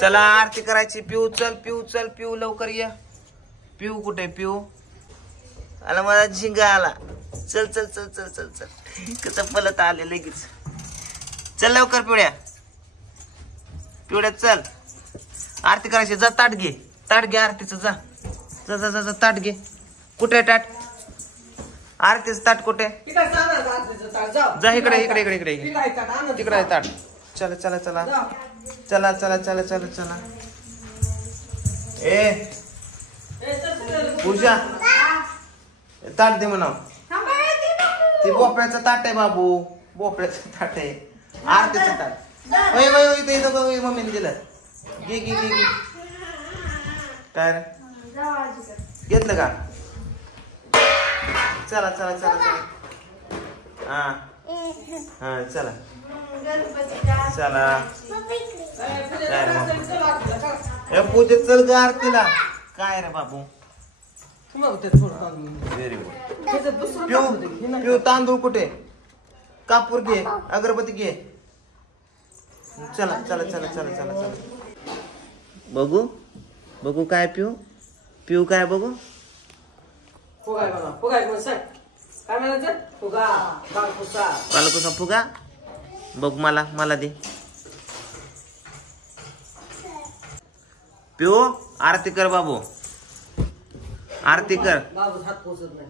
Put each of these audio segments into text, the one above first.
चला आरती करायची. पिऊ चल, पिऊ चल, पिऊ लवकर ये. पिऊ कुठे? पिऊ आला, मला झिंगा आला. चल चल चल चल चल चल, कसं पलत आले लगेच. चल लवकर पिवड्या, पिवड्या चल. आरती करायची. जा ताट घे, ताट घे आरतीचं. जा जा जा जा ताट घे. कुठे ताट? आरतीचं ताट कुठे? जा इकडे इकडे इकडे इकडे तिकडे आहे ताट. चला चला चला चला चला चला चला चला. ए पूजा, ताट दे म्हणा. ते भोपळ्याचं ताट आहे बाबू, भोपळ्याचं ताट आहे. आरतीचं ताट. मम्मीने दिलं. घे घे घे घे. काय रे घेतलं का? चला चला चला चला. हा हा चला चला. काय रे पूजा चल ग आरतीला. काय रे बाबू? Very good. पिऊ तांदूळ कुठे? कापूर घे, अगरबत्ती घे. चला चला चला चला चला चला. बघू बघू काय पिऊ? पिऊ काय बघू? पालकुसा फुगा. बघ मला, मला दे. पिऊ आरती कर बाबू, आरती कर.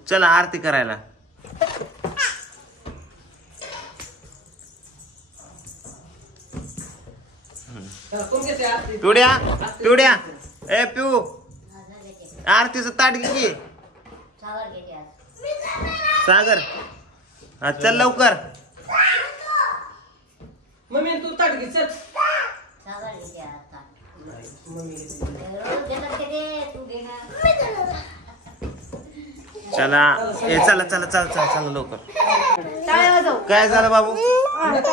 चला आरती करायला. पिवड्या पिवड्या, ए पिऊ आरतीचं ताट घे की. सागर हा चल लवकर. मम्मी तू ताट घे चल. चला ए चला चला चला चला चला लवकर. काय झालं बाबू?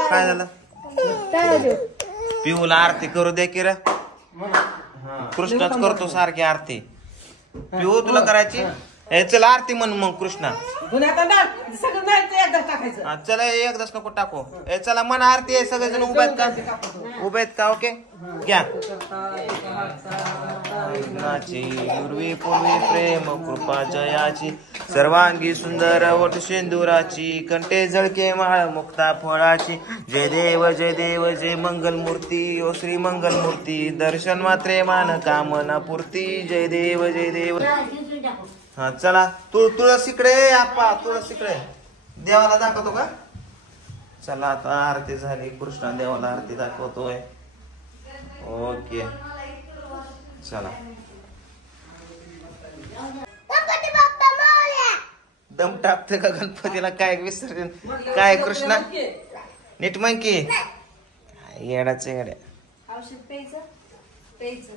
काय झालं? पिऊला आरती करू दे की रे. कृष्णच करतो सारखी आरती. पिऊ तुला करायची? ए चल आरती म्हण मग कृष्णा. चला एकदाच नको टाकू. ए चला मन आरती आहे. सगळेजण उभे आहेत का? उभे आहेत का? ओके घ्या. पूर्वी पूर्वी प्रेम कृपा जयाची, सर्वांगी सुंदर वट शेंदुराची, कंठे जळके माळ मुक्ता फळाची. जय देव जय देव जय मंगल मूर्ती, ओ श्री मंगल मूर्ती. दर्शन मात्रे मान कामना पूर्ती. जय देव जय देव. हा चला तुळस इकडे. आपा तुळस इकडे. देवाला दाखवतो का? चला आता आरती झाली. कृष्णा देवाला आरती दाखवतोय. ओके चला. दम टाकते का गणपतीला? काय विसर्जन काय कृष्णा? नीट मग की येडाच येड्या. औषध प्यायचं प्यायचं.